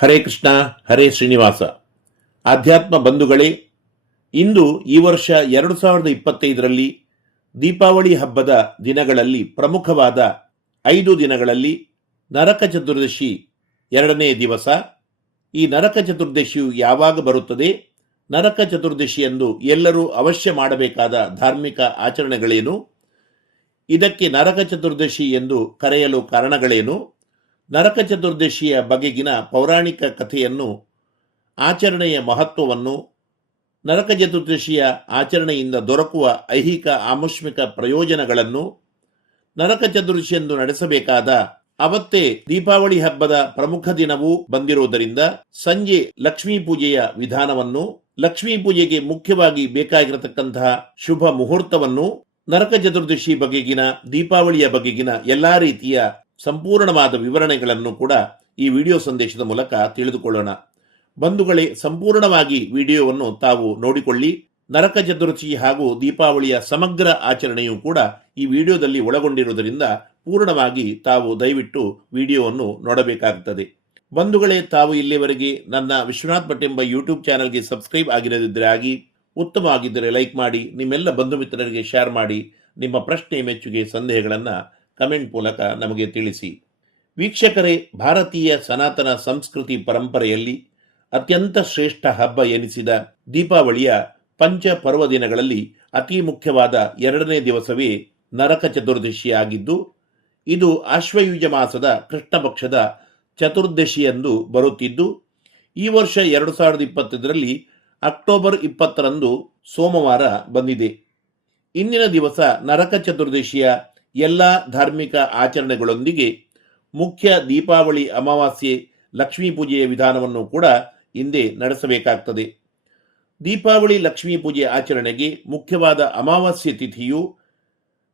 ಹರೇ ಕೃಷ್ಣ, ಹರೇ ಶ್ರೀನಿವಾಸ. ಆಧ್ಯಾತ್ಮ ಬಂಧುಗಳೇ, ಇಂದು ಈ ವರ್ಷ ಎರಡು ಸಾವಿರದ ಇಪ್ಪತ್ತೈದರಲ್ಲಿ ದೀಪಾವಳಿ ಹಬ್ಬದ ದಿನಗಳಲ್ಲಿ ಪ್ರಮುಖವಾದ ಐದು ದಿನಗಳಲ್ಲಿ ನರಕ ಚತುರ್ದಶಿ ಎರಡನೇ ದಿವಸ. ಈ ನರಕ ಚತುರ್ದಶಿಯು ಯಾವಾಗ ಬರುತ್ತದೆ? ನರಕ ಚತುರ್ದಶಿಯಂದು ಎಲ್ಲರೂ ಅವಶ್ಯ ಮಾಡಬೇಕಾದ ಧಾರ್ಮಿಕ ಆಚರಣೆಗಳೇನು? ಇದಕ್ಕೆ ನರಕ ಚತುರ್ದಶಿ ಎಂದು ಕರೆಯಲು ಕಾರಣಗಳೇನು? ನರಕ ಚತುರ್ದಶಿಯ ಬಗೆಗಿನ ಪೌರಾಣಿಕ ಕಥೆಯನ್ನು, ಆಚರಣೆಯ ಮಹತ್ವವನ್ನು, ನರಕ ಚತುರ್ದಶಿಯ ಆಚರಣೆಯಿಂದ ದೊರಕುವ ಐಹಿಕ ಆಮುಷ್ಮಿಕ ಪ್ರಯೋಜನಗಳನ್ನು ನರಕ ಚತುರ್ದಶಿಯೆಂದು ನಡೆಸಬೇಕಾದ ಅವತ್ತೇ ದೀಪಾವಳಿ ಹಬ್ಬದ ಪ್ರಮುಖ ದಿನವೂ ಬಂದಿರುವುದರಿಂದ ಸಂಜೆ ಲಕ್ಷ್ಮೀ ಪೂಜೆಯ ವಿಧಾನವನ್ನು, ಲಕ್ಷ್ಮೀ ಪೂಜೆಗೆ ಮುಖ್ಯವಾಗಿ ಬೇಕಾಗಿರತಕ್ಕಂತಹ ಶುಭ ಮುಹೂರ್ತವನ್ನು ನರಕ ಚತುರ್ದಶಿ ಬಗೆಗಿನ, ದೀಪಾವಳಿಯ ಬಗೆಗಿನ ಎಲ್ಲಾ ರೀತಿಯ ಸಂಪೂರ್ಣವಾದ ವಿವರಣೆಗಳನ್ನು ಕೂಡ ಈ ವಿಡಿಯೋ ಸಂದೇಶದ ಮೂಲಕ ತಿಳಿದುಕೊಳ್ಳೋಣ. ಬಂಧುಗಳೇ, ಸಂಪೂರ್ಣವಾಗಿ ವಿಡಿಯೋವನ್ನು ತಾವು ನೋಡಿಕೊಳ್ಳಿ. ನರಕ ಚತುರ್ಥಿ ಹಾಗೂ ದೀಪಾವಳಿಯ ಸಮಗ್ರ ಆಚರಣೆಯು ಕೂಡ ಈ ವಿಡಿಯೋದಲ್ಲಿ ಒಳಗೊಂಡಿರುವುದರಿಂದ ಪೂರ್ಣವಾಗಿ ತಾವು ದಯವಿಟ್ಟು ವಿಡಿಯೋವನ್ನು ನೋಡಬೇಕಾಗುತ್ತದೆ. ಬಂಧುಗಳೇ, ತಾವು ಇಲ್ಲಿವರೆಗೆ ನನ್ನ ವಿಶ್ವನಾಥ್ ಭಟ್ ಎಂಬ ಯೂಟ್ಯೂಬ್ ಚಾನಲ್ಗೆ ಸಬ್ಸ್ಕ್ರೈಬ್ ಆಗಿರದಿದ್ದರೆ ಆಗಿ, ಉತ್ತಮವಾಗಿದ್ದರೆ ಲೈಕ್ ಮಾಡಿ, ನಿಮ್ಮೆಲ್ಲ ಬಂಧು ಮಿತ್ರರಿಗೆ ಶೇರ್ ಮಾಡಿ, ನಿಮ್ಮ ಪ್ರಶ್ನೆ, ಮೆಚ್ಚುಗೆ, ಸಂದೇಹಗಳನ್ನು ಕಮೆಂಟ್ ಮೂಲಕ ನಮಗೆ ತಿಳಿಸಿ. ವೀಕ್ಷಕರೇ, ಭಾರತೀಯ ಸನಾತನ ಸಂಸ್ಕೃತಿ ಪರಂಪರೆಯಲ್ಲಿ ಅತ್ಯಂತ ಶ್ರೇಷ್ಠ ಹಬ್ಬ ಎನಿಸಿದ ದೀಪಾವಳಿಯ ಪಂಚ ಪರ್ವ ದಿನಗಳಲ್ಲಿ ಅತಿ ಮುಖ್ಯವಾದ ಎರಡನೇ ದಿವಸವೇ ನರಕ ಚತುರ್ದಶಿಯಾಗಿದ್ದು, ಇದು ಆಶ್ವಯುಜ ಮಾಸದ ಕೃಷ್ಣ ಪಕ್ಷದ ಚತುರ್ದಶಿಯಂದು ಬರುತ್ತಿದ್ದು, ಈ ವರ್ಷ ಎರಡು ಸಾವಿರದ ಇಪ್ಪತ್ತರಲ್ಲಿ ಅಕ್ಟೋಬರ್ ಇಪ್ಪತ್ತರಂದು ಸೋಮವಾರ ಬಂದಿದೆ. ಇಂದಿನ ದಿವಸ ನರಕ ಚತುರ್ದಶಿಯ ಎಲ್ಲ ಧಾರ್ಮಿಕ ಆಚರಣೆಗಳೊಂದಿಗೆ ಮುಖ್ಯ ದೀಪಾವಳಿ ಅಮಾವಾಸ್ಯೆ, ಲಕ್ಷ್ಮೀ ಪೂಜೆಯ ವಿಧಾನವನ್ನು ಕೂಡ ಹಿಂದೆ ನಡೆಸಬೇಕಾಗ್ತದೆ. ದೀಪಾವಳಿ, ಲಕ್ಷ್ಮೀ ಪೂಜೆ ಆಚರಣೆಗೆ ಮುಖ್ಯವಾದ ಅಮಾವಾಸ್ಯೆ ತಿಥಿಯು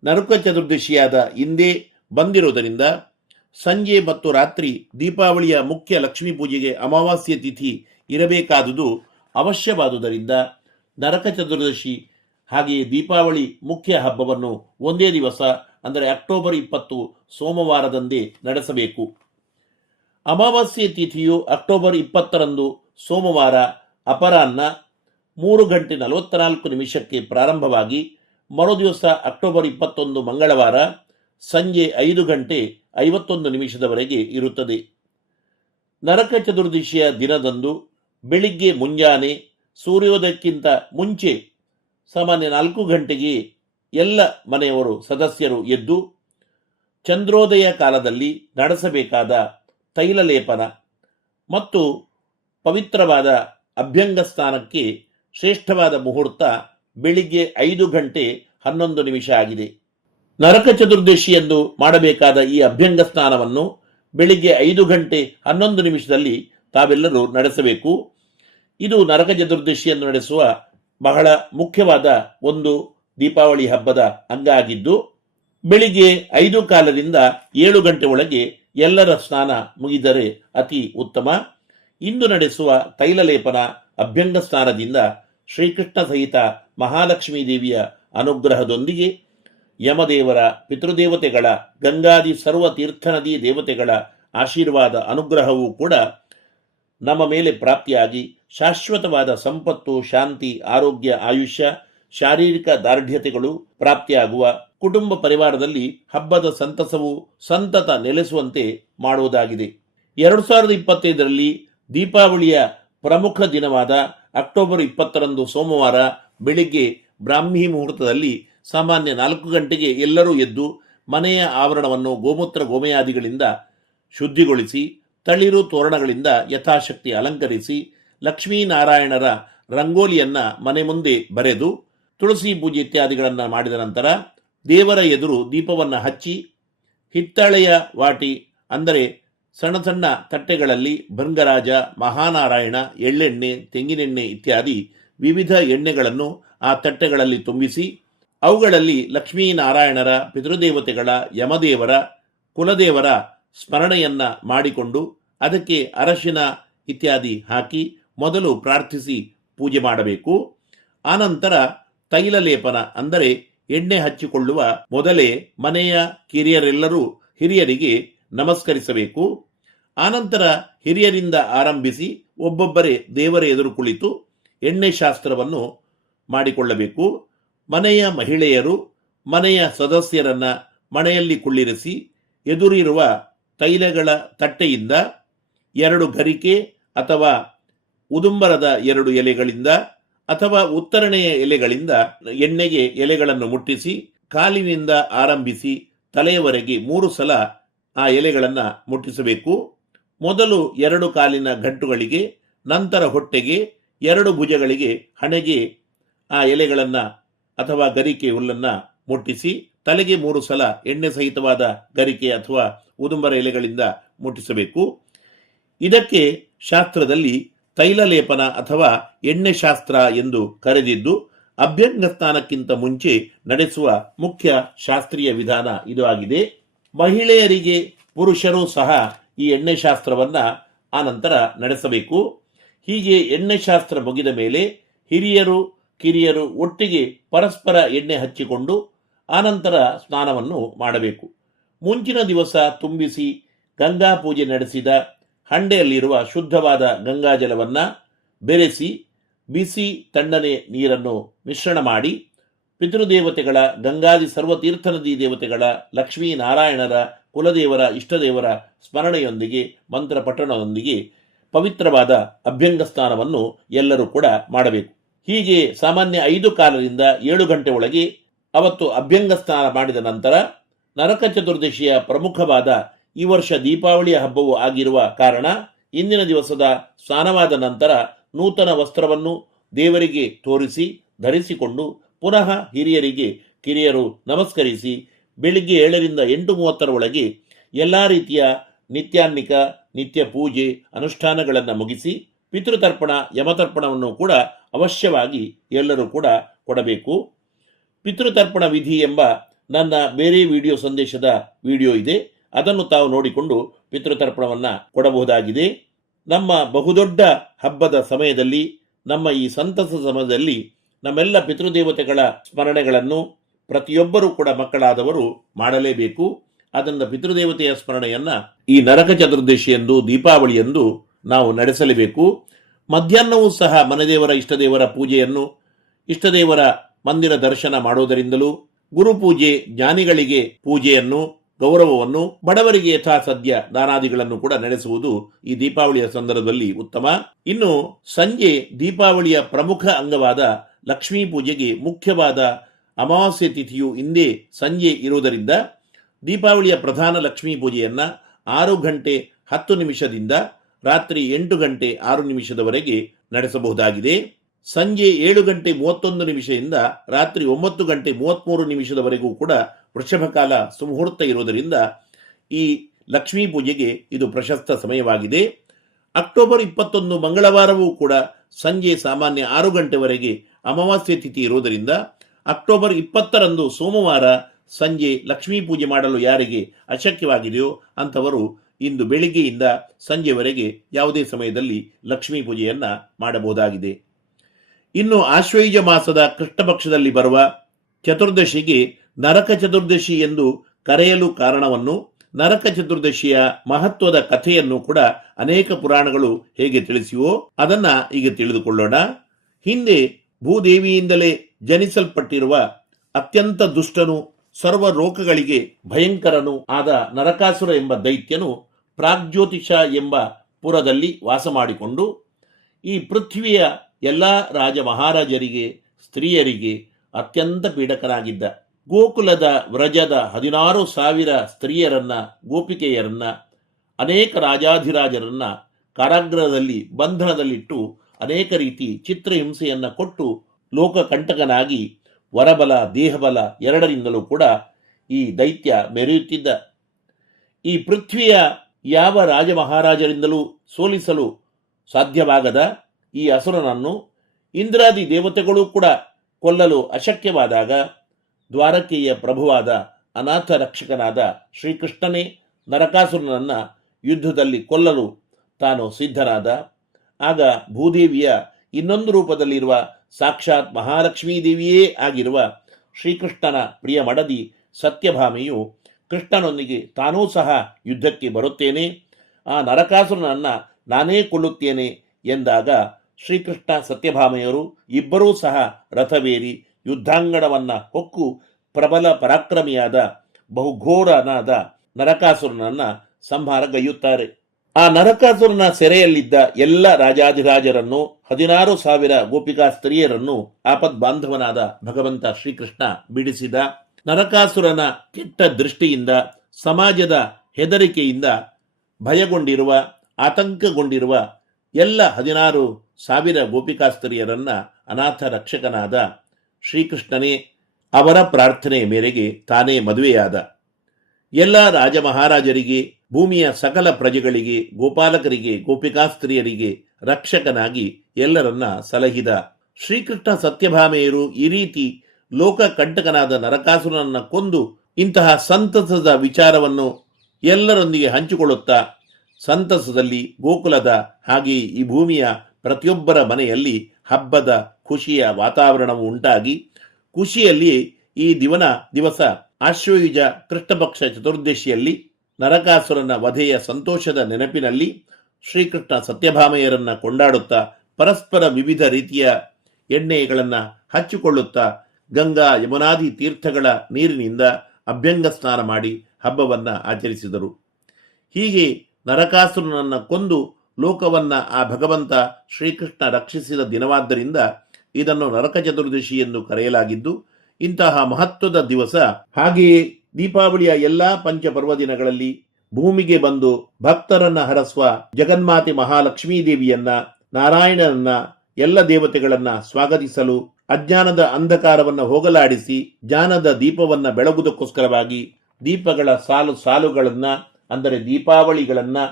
ನರಕ ಚತುರ್ದಶಿಯಾದ ಹಿಂದೆ ಬಂದಿರುವುದರಿಂದ ಸಂಜೆ ಮತ್ತು ರಾತ್ರಿ ದೀಪಾವಳಿಯ ಮುಖ್ಯ ಲಕ್ಷ್ಮೀ ಪೂಜೆಗೆ ಅಮಾವಾಸ್ಯೆ ತಿಥಿ ಇರಬೇಕಾದುದು ಅವಶ್ಯವಾದುದರಿಂದ ನರಕ ಚತುರ್ದಶಿ ಹಾಗೆಯೇ ದೀಪಾವಳಿ ಮುಖ್ಯ ಹಬ್ಬವನ್ನು ಒಂದೇ ದಿವಸ ಅಂದರೆ ಅಕ್ಟೋಬರ್ ಇಪ್ಪತ್ತು ಸೋಮವಾರದಂದೇ ನಡೆಸಬೇಕು. ಅಮಾವಾಸ್ಯೆ ತಿಥಿಯು ಅಕ್ಟೋಬರ್ ಇಪ್ಪತ್ತರಂದು ಸೋಮವಾರ ಅಪರಾಹ್ನ ಮೂರು ಗಂಟೆ ನಲವತ್ನಾಲ್ಕು ನಿಮಿಷಕ್ಕೆ ಪ್ರಾರಂಭವಾಗಿ ಮರುದಿವಸ ಅಕ್ಟೋಬರ್ ಇಪ್ಪತ್ತೊಂದು ಮಂಗಳವಾರ ಸಂಜೆ ಐದು ಗಂಟೆ ಐವತ್ತೊಂದು ನಿಮಿಷದವರೆಗೆ ಇರುತ್ತದೆ. ನರಕ ಚತುರ್ದಶಿಯ ದಿನದಂದು ಬೆಳಿಗ್ಗೆ ಮುಂಜಾನೆ ಸೂರ್ಯೋದಯಕ್ಕಿಂತ ಮುಂಚೆ ಸಾಮಾನ್ಯ ನಾಲ್ಕು ಗಂಟೆಗೆ ಎಲ್ಲ ಮನೆಯವರು ಸದಸ್ಯರು ಎದ್ದು ಚಂದ್ರೋದಯ ಕಾಲದಲ್ಲಿ ನಡೆಸಬೇಕಾದ ತೈಲ ಲೇಪನ ಮತ್ತು ಪವಿತ್ರವಾದ ಅಭ್ಯಂಗ ಸ್ನಾನಕ್ಕೆ ಶ್ರೇಷ್ಠವಾದ ಮುಹೂರ್ತ ಬೆಳಿಗ್ಗೆ ಐದು ಗಂಟೆ ಹನ್ನೊಂದು ನಿಮಿಷ ಆಗಿದೆ. ನರಕ ಚತುರ್ದಶಿಯಂದು ಮಾಡಬೇಕಾದ ಈ ಅಭ್ಯಂಗ ಸ್ನಾನವನ್ನು ಬೆಳಿಗ್ಗೆ ಐದು ಗಂಟೆ ಹನ್ನೊಂದು ನಿಮಿಷದಲ್ಲಿ ತಾವೆಲ್ಲರೂ ನಡೆಸಬೇಕು. ಇದು ನರಕ ಚತುರ್ದಶಿಯನ್ನು ನಡೆಸುವ ಬಹಳ ಮುಖ್ಯವಾದ ಒಂದು ದೀಪಾವಳಿ ಹಬ್ಬದ ಅಂಗ ಆಗಿದ್ದು ಬೆಳಿಗ್ಗೆ ಐದು ಕಾಲದಿಂದ ಏಳು ಗಂಟೆ ಒಳಗೆ ಎಲ್ಲರ ಸ್ನಾನ ಮುಗಿದರೆ ಅತಿ ಉತ್ತಮ. ಇಂದು ನಡೆಸುವ ತೈಲ ಲೇಪನ ಅಭ್ಯಂಗ ಸ್ನಾನದಿಂದ ಶ್ರೀಕೃಷ್ಣ ಸಹಿತ ಮಹಾಲಕ್ಷ್ಮೀ ದೇವಿಯ ಅನುಗ್ರಹದೊಂದಿಗೆ ಯಮದೇವರ ಪಿತೃದೇವತೆಗಳ ಗಂಗಾದಿ ಸರ್ವ ತೀರ್ಥನದಿ ದೇವತೆಗಳ ಆಶೀರ್ವಾದ ಅನುಗ್ರಹವೂ ಕೂಡ ನಮ್ಮ ಮೇಲೆ ಪ್ರಾಪ್ತಿಯಾಗಿ ಶಾಶ್ವತವಾದ ಸಂಪತ್ತು, ಶಾಂತಿ, ಆರೋಗ್ಯ, ಆಯುಷ್ಯ ಶಾರೀರಿಕ ದಾರ್ಢ್ಯತೆಗಳು ಪ್ರಾಪ್ತಿಯಾಗುವ ಕುಟುಂಬ ಪರಿವಾರದಲ್ಲಿ ಹಬ್ಬದ ಸಂತಸವು ಸಂತತ ನೆಲೆಸುವಂತೆ ಮಾಡುವುದಾಗಿದೆ. ಎರಡು ಸಾವಿರದ ಇಪ್ಪತ್ತೈದರಲ್ಲಿ ದೀಪಾವಳಿಯ ಪ್ರಮುಖ ದಿನವಾದ ಅಕ್ಟೋಬರ್ ಇಪ್ಪತ್ತರಂದು ಸೋಮವಾರ ಬೆಳಿಗ್ಗೆ ಬ್ರಾಹ್ಮಿ ಮುಹೂರ್ತದಲ್ಲಿ ಸಾಮಾನ್ಯ ನಾಲ್ಕು ಗಂಟೆಗೆ ಎಲ್ಲರೂ ಎದ್ದು ಮನೆಯ ಆವರಣವನ್ನು ಗೋಮೂತ್ರ ಗೋಮಯಾದಿಗಳಿಂದ ಶುದ್ಧಿಗೊಳಿಸಿ, ತಳಿರು ತೋರಣಗಳಿಂದ ಯಥಾಶಕ್ತಿ ಅಲಂಕರಿಸಿ, ಲಕ್ಷ್ಮೀನಾರಾಯಣರ ರಂಗೋಲಿಯನ್ನ ಮನೆ ಮುಂದೆ ಬರೆದು ತುಳಸಿ ಪೂಜೆ ಇತ್ಯಾದಿಗಳನ್ನು ಮಾಡಿದ ನಂತರ ದೇವರ ಎದುರು ದೀಪವನ್ನು ಹಚ್ಚಿ ಹಿತ್ತಾಳೆಯ ವಾಟಿ, ಅಂದರೆ ಸಣ್ಣ ಸಣ್ಣ ತಟ್ಟೆಗಳಲ್ಲಿ ಭೃಂಗರಾಜ, ಮಹಾನಾರಾಯಣ, ಎಳ್ಳೆಣ್ಣೆ, ತೆಂಗಿನೆಣ್ಣೆ ಇತ್ಯಾದಿ ವಿವಿಧ ಎಣ್ಣೆಗಳನ್ನು ಆ ತಟ್ಟೆಗಳಲ್ಲಿ ತುಂಬಿಸಿ ಅವುಗಳಲ್ಲಿ ಲಕ್ಷ್ಮೀನಾರಾಯಣರ, ಪಿತೃದೇವತೆಗಳ, ಯಮದೇವರ, ಕುಲದೇವರ ಸ್ಮರಣೆಯನ್ನು ಮಾಡಿಕೊಂಡು ಅದಕ್ಕೆ ಅರಶಿನ ಇತ್ಯಾದಿ ಹಾಕಿ ಮೊದಲು ಪ್ರಾರ್ಥಿಸಿ ಪೂಜೆ ಮಾಡಬೇಕು. ಆನಂತರ ತೈಲ ಲೇಪನ, ಅಂದರೆ ಎಣ್ಣೆ ಹಚ್ಚಿಕೊಳ್ಳುವ ಮೊದಲೇ ಮನೆಯ ಕಿರಿಯರೆಲ್ಲರೂ ಹಿರಿಯರಿಗೆ ನಮಸ್ಕರಿಸಬೇಕು. ಆನಂತರ ಹಿರಿಯರಿಂದ ಆರಂಭಿಸಿ ಒಬ್ಬೊಬ್ಬರೇ ದೇವರ ಎದುರು ಕುಳಿತು ಎಣ್ಣೆ ಶಾಸ್ತ್ರವನ್ನು ಮಾಡಿಕೊಳ್ಳಬೇಕು. ಮನೆಯ ಮಹಿಳೆಯರು ಮನೆಯ ಸದಸ್ಯರನ್ನ ಮನೆಯಲ್ಲಿ ಕುಳ್ಳಿರಿಸಿ ಎದುರಿರುವ ತೈಲಗಳ ತಟ್ಟೆಯಿಂದ ಎರಡು ಗರಿಕೆ ಅಥವಾ ಉದುಂಬರದ ಎರಡು ಎಲೆಗಳಿಂದ ಅಥವಾ ಉತ್ತರಣೆಯ ಎಲೆಗಳಿಂದ ಎಣ್ಣೆಗೆ ಎಲೆಗಳನ್ನು ಮುಟ್ಟಿಸಿ, ಕಾಲಿನಿಂದ ಆರಂಭಿಸಿ ತಲೆಯವರೆಗೆ ಮೂರು ಸಲ ಆ ಎಲೆಗಳನ್ನು ಮುಟ್ಟಿಸಬೇಕು. ಮೊದಲು ಎರಡು ಕಾಲಿನ ಗಂಟುಗಳಿಗೆ, ನಂತರ ಹೊಟ್ಟೆಗೆ, ಎರಡು ಭುಜಗಳಿಗೆ ಹಣೆಗೆ ಆ ಎಲೆಗಳನ್ನು ಅಥವಾ ಗರಿಕೆ ಹುಲ್ಲನ್ನು ಮುಟ್ಟಿಸಿ, ತಲೆಗೆ ಮೂರು ಸಲ ಎಣ್ಣೆ ಸಹಿತವಾದ ಗರಿಕೆ ಅಥವಾ ಉದುಂಬರ ಎಲೆಗಳಿಂದ ಮುಟ್ಟಿಸಬೇಕು. ಇದಕ್ಕೆ ಶಾಸ್ತ್ರದಲ್ಲಿ ತೈಲ ಲೇಪನ ಅಥವಾ ಎಣ್ಣೆ ಶಾಸ್ತ್ರ ಎಂದು ಕರೆದಿದ್ದು, ಅಭ್ಯಂಗ ಸ್ನಾನಕ್ಕಿಂತ ಮುಂಚೆ ನಡೆಸುವ ಮುಖ್ಯ ಶಾಸ್ತ್ರೀಯ ವಿಧಾನ ಇದು ಆಗಿದೆ. ಮಹಿಳೆಯರಿಗೆ ಪುರುಷರು ಸಹ ಈ ಎಣ್ಣೆ ಶಾಸ್ತ್ರವನ್ನ ಆನಂತರ ನಡೆಸಬೇಕು. ಹೀಗೆ ಎಣ್ಣೆ ಶಾಸ್ತ್ರ ಮುಗಿದ ಮೇಲೆ ಹಿರಿಯರು, ಕಿರಿಯರು ಒಟ್ಟಿಗೆ ಪರಸ್ಪರ ಎಣ್ಣೆ ಹಚ್ಚಿಕೊಂಡು ಆನಂತರ ಸ್ನಾನವನ್ನು ಮಾಡಬೇಕು. ಮುಂಚಿನ ದಿವಸ ತುಂಬಿಸಿ ಗಂಗಾ ಪೂಜೆ ನಡೆಸಿದ ಹಂಡೆಯಲ್ಲಿರುವ ಶುದ್ಧವಾದ ಗಂಗಾಜಲವನ್ನು ಬೆರೆಸಿ, ಬಿಸಿ ತಣ್ಣನೆ ನೀರನ್ನು ಮಿಶ್ರಣ ಮಾಡಿ, ಪಿತೃದೇವತೆಗಳ ಗಂಗಾದಿ ಸರ್ವತೀರ್ಥ ನದಿ ದೇವತೆಗಳ ಲಕ್ಷ್ಮೀನಾರಾಯಣರ ಕುಲದೇವರ ಇಷ್ಟದೇವರ ಸ್ಮರಣೆಯೊಂದಿಗೆ ಮಂತ್ರ ಪಠಣದೊಂದಿಗೆ ಪವಿತ್ರವಾದ ಅಭ್ಯಂಗ ಸ್ನಾನವನ್ನು ಎಲ್ಲರೂ ಕೂಡ ಮಾಡಬೇಕು. ಹೀಗೆ ಸಾಮಾನ್ಯ ಐದು ಕಾಲದಿಂದ ಏಳು ಗಂಟೆ ಒಳಗೆ ಅವತ್ತು ಅಭ್ಯಂಗ ಸ್ನಾನ ಮಾಡಿದ ನಂತರ ನರಕ ಚತುರ್ದಶಿಯ ಪ್ರಮುಖವಾದ ಈ ವರ್ಷ ದೀಪಾವಳಿಯ ಹಬ್ಬವು ಆಗಿರುವ ಕಾರಣ ಇಂದಿನ ದಿವಸದ ಸ್ನಾನವಾದ ನಂತರ ನೂತನ ವಸ್ತ್ರವನ್ನು ದೇವರಿಗೆ ತೋರಿಸಿ, ಧರಿಸಿಕೊಂಡು ಪುನಃ ಹಿರಿಯರಿಗೆ, ಕಿರಿಯರು ನಮಸ್ಕರಿಸಿ ಬೆಳಿಗ್ಗೆ ಏಳರಿಂದ ಎಂಟು ಮೂವತ್ತರ ಒಳಗೆ ಎಲ್ಲ ರೀತಿಯ ನಿತ್ಯಾನ್ನಿಕ ನಿತ್ಯ ಪೂಜೆ ಅನುಷ್ಠಾನಗಳನ್ನು ಮುಗಿಸಿ ಪಿತೃತರ್ಪಣ, ಯಮತರ್ಪಣವನ್ನು ಕೂಡ ಅವಶ್ಯವಾಗಿ ಎಲ್ಲರೂ ಕೂಡ ಕೊಡಬೇಕು. ಪಿತೃತರ್ಪಣ ವಿಧಿ ಎಂಬ ನನ್ನ ಬೇರೆ ವಿಡಿಯೋ ಸಂದೇಶದ ವಿಡಿಯೋ ಇದೆ. ಅದನ್ನು ತಾವು ನೋಡಿಕೊಂಡು ಪಿತೃತರ್ಪಣವನ್ನು ಕೊಡಬಹುದಾಗಿದೆ. ನಮ್ಮ ಬಹುದೊಡ್ಡ ಹಬ್ಬದ ಸಮಯದಲ್ಲಿ, ನಮ್ಮ ಈ ಸಂತಸ ಸಮಯದಲ್ಲಿ ನಮ್ಮೆಲ್ಲ ಪಿತೃದೇವತೆಗಳ ಸ್ಮರಣೆಗಳನ್ನು ಪ್ರತಿಯೊಬ್ಬರೂ ಕೂಡ ಮಕ್ಕಳಾದವರು ಮಾಡಲೇಬೇಕು. ಅದನ್ನು ಪಿತೃದೇವತೆಯ ಸ್ಮರಣೆಯನ್ನು ಈ ನರಕ ಚತುರ್ದಶಿಯಂದು ದೀಪಾವಳಿಯಂದು ನಾವು ನಡೆಸಲೇಬೇಕು. ಮಧ್ಯಾಹ್ನವೂ ಸಹ ಮನೆದೇವರ, ಇಷ್ಟದೇವರ ಪೂಜೆಯನ್ನು, ಇಷ್ಟದೇವರ ಮಂದಿರ ದರ್ಶನ ಮಾಡುವುದರಿಂದಲೂ ಗುರುಪೂಜೆ ಜ್ಞಾನಿಗಳಿಗೆ ಪೂಜೆಯನ್ನು ಗೌರವವನ್ನು ಬಡವರಿಗೆ ಯಥಾಸದ್ಯ ದಾನಾದಿಗಳನ್ನು ಕೂಡ ನಡೆಸುವುದು ಈ ದೀಪಾವಳಿಯ ಸಂದರ್ಭದಲ್ಲಿ ಉತ್ತಮ. ಇನ್ನು ಸಂಜೆ ದೀಪಾವಳಿಯ ಪ್ರಮುಖ ಅಂಗವಾದ ಲಕ್ಷ್ಮೀ ಪೂಜೆಗೆ ಮುಖ್ಯವಾದ ಅಮಾವಾಸ್ಯೆ ತಿಥಿಯು ಹಿಂದೆ ಸಂಜೆ ಇರುವುದರಿಂದ ದೀಪಾವಳಿಯ ಪ್ರಧಾನ ಲಕ್ಷ್ಮೀ ಪೂಜೆಯನ್ನ ಆರು ಗಂಟೆ ಹತ್ತು ನಿಮಿಷದಿಂದ ರಾತ್ರಿ ಎಂಟು ಗಂಟೆ ಆರು ನಿಮಿಷದವರೆಗೆ ನಡೆಸಬಹುದಾಗಿದೆ. ಸಂಜೆ ಏಳು ಗಂಟೆ ಮೂವತ್ತೊಂದು ನಿಮಿಷದಿಂದ ರಾತ್ರಿ ಒಂಬತ್ತು ಗಂಟೆ ಮೂವತ್ತ್ಮೂರು ನಿಮಿಷದವರೆಗೂ ಕೂಡ ವೃಷಭ ಕಾಲ ಸುಮುಹೂರ್ತ ಇರುವುದರಿಂದ ಈ ಲಕ್ಷ್ಮೀ ಪೂಜೆಗೆ ಇದು ಪ್ರಶಸ್ತ ಸಮಯವಾಗಿದೆ. ಅಕ್ಟೋಬರ್ ಇಪ್ಪತ್ತೊಂದು ಮಂಗಳವಾರವೂ ಕೂಡ ಸಂಜೆ ಸಾಮಾನ್ಯ ಆರು ಗಂಟೆವರೆಗೆ ಅಮಾವಾಸ್ಯೆ ತಿಥಿ ಇರುವುದರಿಂದ ಅಕ್ಟೋಬರ್ ಇಪ್ಪತ್ತರಂದು ಸೋಮವಾರ ಸಂಜೆ ಲಕ್ಷ್ಮೀ ಪೂಜೆ ಮಾಡಲು ಯಾರಿಗೆ ಅಶಕ್ಯವಾಗಿದೆಯೋ ಅಂಥವರು ಇಂದು ಬೆಳಿಗ್ಗೆಯಿಂದ ಸಂಜೆವರೆಗೆ ಯಾವುದೇ ಸಮಯದಲ್ಲಿ ಲಕ್ಷ್ಮೀ ಪೂಜೆಯನ್ನು ಮಾಡಬಹುದಾಗಿದೆ. ಇನ್ನು ಆಶ್ವಯುಜ ಮಾಸದ ಕೃಷ್ಣ ಪಕ್ಷದಲ್ಲಿ ಬರುವ ಚತುರ್ದಶಿಗೆ ನರಕ ಚತುರ್ದಶಿ ಎಂದು ಕರೆಯಲು ಕಾರಣವನ್ನು ನರಕ ಚತುರ್ದಶಿಯ ಮಹತ್ವದ ಕಥೆಯನ್ನು ಕೂಡ ಅನೇಕ ಪುರಾಣಗಳು ಹೇಗೆ ತಿಳಿಸಿವೋ ಅದನ್ನ ಈಗ ತಿಳಿದುಕೊಳ್ಳೋಣ. ಹಿಂದೆ ಭೂದೇವಿಯಿಂದಲೇ ಜನಿಸಲ್ಪಟ್ಟಿರುವ ಅತ್ಯಂತ ದುಷ್ಟನು, ಸರ್ವ ರೋಗಗಳಿಗೆ ಭಯಂಕರನು ಆದ ನರಕಾಸುರ ಎಂಬ ದೈತ್ಯನು ಪ್ರಾಗ್ಜ್ಯೋತಿಷ ಎಂಬ ಪುರದಲ್ಲಿ ವಾಸ ಮಾಡಿಕೊಂಡು ಈ ಪೃಥ್ವಿಯ ಎಲ್ಲ ರಾಜ ಮಹಾರಾಜರಿಗೆ, ಸ್ತ್ರೀಯರಿಗೆ ಅತ್ಯಂತ ಪೀಡಕನಾಗಿದ್ದ ಗೋಕುಲದ ವ್ರಜದ ಹದಿನಾರು ಸಾವಿರ ಸ್ತ್ರೀಯರನ್ನ, ಗೋಪಿಕೆಯರನ್ನ, ಅನೇಕ ರಾಜಾಧಿರಾಜರನ್ನ ಕಾರಾಗೃಹದಲ್ಲಿ ಬಂಧನದಲ್ಲಿಟ್ಟು ಅನೇಕ ರೀತಿ ಚಿತ್ರಹಿಂಸೆಯನ್ನು ಕೊಟ್ಟು ಲೋಕಕಂಟಕನಾಗಿ ವರಬಲ, ದೇಹಬಲ ಎರಡರಿಂದಲೂ ಕೂಡ ಈ ದೈತ್ಯ ಮೆರೆಯುತ್ತಿದ್ದ. ಈ ಪೃಥ್ವಿಯ ಯಾವ ರಾಜ ಮಹಾರಾಜರಿಂದಲೂ ಸೋಲಿಸಲು ಸಾಧ್ಯವಾಗದ ಈ ಅಸುರನನ್ನು ಇಂದ್ರಾದಿ ದೇವತೆಗಳು ಕೂಡ ಕೊಲ್ಲಲು ಅಶಕ್ಯವಾದಾಗ ದ್ವಾರಕೆಯ ಪ್ರಭುವಾದ ಅನಾಥ ರಕ್ಷಕನಾದ ಶ್ರೀಕೃಷ್ಣನೇ ನರಕಾಸುರನನ್ನು ಯುದ್ಧದಲ್ಲಿ ಕೊಲ್ಲಲು ತಾನು ಸಿದ್ಧನಾದ. ಆಗ ಭೂದೇವಿಯ ಇನ್ನೊಂದು ರೂಪದಲ್ಲಿರುವ ಸಾಕ್ಷಾತ್ ಮಹಾಲಕ್ಷ್ಮೀ ದೇವಿಯೇ ಆಗಿರುವ ಶ್ರೀಕೃಷ್ಣನ ಪ್ರಿಯ ಮಡದಿ ಸತ್ಯಭಾಮಿಯು ಕೃಷ್ಣನೊಂದಿಗೆ ತಾನೂ ಸಹ ಯುದ್ಧಕ್ಕೆ ಬರುತ್ತೇನೆ. ಆ ನರಕಾಸುರನನ್ನು ನಾನೇ ಕೊಲ್ಲುತ್ತೇನೆ ಎಂದಾಗ ಶ್ರೀಕೃಷ್ಣ ಸತ್ಯಭಾಮೆಯವರು ಇಬ್ಬರೂ ಸಹ ರಥವೇರಿ ಯುದ್ಧಾಂಗಣವನ್ನ ಹೊಕ್ಕು ಪ್ರಬಲ ಪರಾಕ್ರಮಿಯಾದ ಬಹುಘೋರನಾದ ನರಕಾಸುರನನ್ನ ಸಂಹಾರಗೈಯುತ್ತಾರೆ ಆ ನರಕಾಸುರನ ಸೆರೆಯಲ್ಲಿದ್ದ ಎಲ್ಲ ರಾಜಾಧಿರಾಜರನ್ನು, ಹದಿನಾರು ಸಾವಿರ ಗೋಪಿಕಾ ಸ್ತ್ರೀಯರನ್ನು ಆಪದ್ ಬಾಂಧವನಾದ ಭಗವಂತ ಶ್ರೀಕೃಷ್ಣ ಬಿಡಿಸಿದ. ನರಕಾಸುರನ ಕೆಟ್ಟ ದೃಷ್ಟಿಯಿಂದ, ಸಮಾಜದ ಹೆದರಿಕೆಯಿಂದ ಭಯಗೊಂಡಿರುವ, ಆತಂಕಗೊಂಡಿರುವ ಎಲ್ಲ ಹದಿನಾರು ಸಾವಿರ ಗೋಪಿಕಾಸ್ತ್ರೀಯರನ್ನ ಅನಾಥ ರಕ್ಷಕನಾದ ಶ್ರೀಕೃಷ್ಣನೇ ಅವರ ಪ್ರಾರ್ಥನೆ ಮೇರೆಗೆ ತಾನೇ ಮದುವೆಯಾದ. ಎಲ್ಲ ರಾಜ ಮಹಾರಾಜರಿಗೆ ಭೂಮಿಯ ಸಕಲ ಪ್ರಜೆಗಳಿಗೆ, ಗೋಪಾಲಕರಿಗೆ, ಗೋಪಿಕಾಸ್ತ್ರೀಯರಿಗೆ ರಕ್ಷಕನಾಗಿ ಎಲ್ಲರನ್ನ ಸಲಹಿದ. ಶ್ರೀಕೃಷ್ಣ ಸತ್ಯಭಾಮೆಯರು ಈ ರೀತಿ ಲೋಕ ಕಂಟಕನಾದ ನರಕಾಸುರನನ್ನ ಕೊಂದು ಇಂತಹ ಸಂತಸದ ವಿಚಾರವನ್ನು ಎಲ್ಲರೊಂದಿಗೆ ಹಂಚಿಕೊಳ್ಳುತ್ತಾ ಸಂತಸದಲ್ಲಿ ಗೋಕುಲದ ಹಾಗೆ ಈ ಭೂಮಿಯ ಪ್ರತಿಯೊಬ್ಬರ ಮನೆಯಲ್ಲಿ ಹಬ್ಬದ ಖುಷಿಯ ವಾತಾವರಣವು ಉಂಟಾಗಿ ಖುಷಿಯಲ್ಲಿ ಈ ದಿವನ ದಿವಸ ಆಶ್ವಯುಜ ಕೃಷ್ಣಪಕ್ಷ ಚತುರ್ದಶಿಯಲ್ಲಿ ನರಕಾಸುರನ ವಧೆಯ ಸಂತೋಷದ ನೆನಪಿನಲ್ಲಿ ಶ್ರೀಕೃಷ್ಣ ಸತ್ಯಭಾಮೆಯರನ್ನ ಕೊಂಡಾಡುತ್ತಾ ಪರಸ್ಪರ ವಿವಿಧ ರೀತಿಯ ಎಣ್ಣೆಗಳನ್ನು ಹಚ್ಚಿಕೊಳ್ಳುತ್ತಾ ಗಂಗಾ ಯಮುನಾದಿ ತೀರ್ಥಗಳ ನೀರಿನಿಂದ ಅಭ್ಯಂಗ ಸ್ನಾನ ಮಾಡಿ ಹಬ್ಬವನ್ನು ಆಚರಿಸಿದರು. ಹೀಗೆ ನರಕಾಸುರನನ್ನ ಕೊಂದು ಲೋಕವನ್ನ ಆ ಭಗವಂತ ಶ್ರೀಕೃಷ್ಣ ರಕ್ಷಿಸಿದ ದಿನವಾದ್ದರಿಂದ ಇದನ್ನು ನರಕ ಚತುರ್ದಶಿ ಎಂದು ಕರೆಯಲಾಗಿದ್ದು, ಇಂತಹ ಮಹತ್ವದ ದಿವಸ. ಹಾಗೆಯೇ ದೀಪಾವಳಿಯ ಎಲ್ಲಾ ಪಂಚಪರ್ವ ದಿನಗಳಲ್ಲಿ ಭೂಮಿಗೆ ಬಂದು ಭಕ್ತರನ್ನ ಹರಸುವ ಜಗನ್ಮಾತೆ ಮಹಾಲಕ್ಷ್ಮೀ ದೇವಿಯನ್ನ, ನಾರಾಯಣನನ್ನ, ಎಲ್ಲ ದೇವತೆಗಳನ್ನ ಸ್ವಾಗತಿಸಲು ಅಜ್ಞಾನದ ಅಂಧಕಾರವನ್ನು ಹೋಗಲಾಡಿಸಿ, ಜ್ಞಾನದ ದೀಪವನ್ನ ಬೆಳಗುವುದಕ್ಕೋಸ್ಕರವಾಗಿ ದೀಪಗಳ ಸಾಲು ಸಾಲುಗಳನ್ನ ಅಂದರೆ ದೀಪಾವಳಿಗಳನ್ನು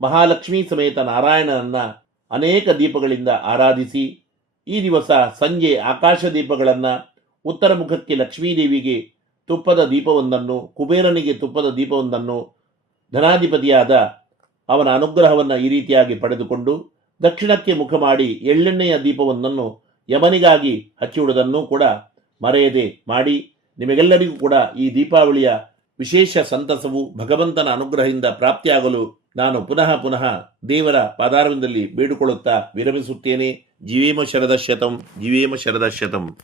ಮಹಾಲಕ್ಷ್ಮೀ ಸಮೇತ ನಾರಾಯಣನನ್ನ ಅನೇಕ ದೀಪಗಳಿಂದ ಆರಾಧಿಸಿ, ಈ ದಿವಸ ಸಂಜೆ ಆಕಾಶ ದೀಪಗಳನ್ನು ಉತ್ತರ ಮುಖಕ್ಕೆ ಲಕ್ಷ್ಮೀದೇವಿಗೆ ತುಪ್ಪದ ದೀಪವೊಂದನ್ನು, ಕುಬೇರನಿಗೆ ತುಪ್ಪದ ದೀಪವೊಂದನ್ನು ಧನಾಧಿಪತಿಯಾದ ಅವನ ಅನುಗ್ರಹವನ್ನು ಈ ರೀತಿಯಾಗಿ ಪಡೆದುಕೊಂಡು ದಕ್ಷಿಣಕ್ಕೆ ಮುಖ ಮಾಡಿ ಎಳ್ಳೆಣ್ಣೆಯ ದೀಪವೊಂದನ್ನು ಯಮನಿಗಾಗಿ ಹಚ್ಚಿಡುವುದನ್ನು ಕೂಡ ಮರೆಯದೆ ಮಾಡಿ, ನಿಮಗೆಲ್ಲರಿಗೂ ಕೂಡ ಈ ದೀಪಾವಳಿಯ ವಿಶೇಷ ಸಂತಸವು ಭಗವಂತನ ಅನುಗ್ರಹದಿಂದ ಪ್ರಾಪ್ತಿಯಾಗಲು ನಾನು ಪುನಃ ಪುನಃ ದೇವರ ಪಾದಾರವಿಂದಲ್ಲಿ ಬೇಡಿಕೊಳ್ಳುತ್ತಾ ವಿರಮಿಸುತ್ತೇನೆ. ಜೀವೇಮ ಶರದ ಶತಂ ಜೀವೇಮ ಶರದ ಶತಂ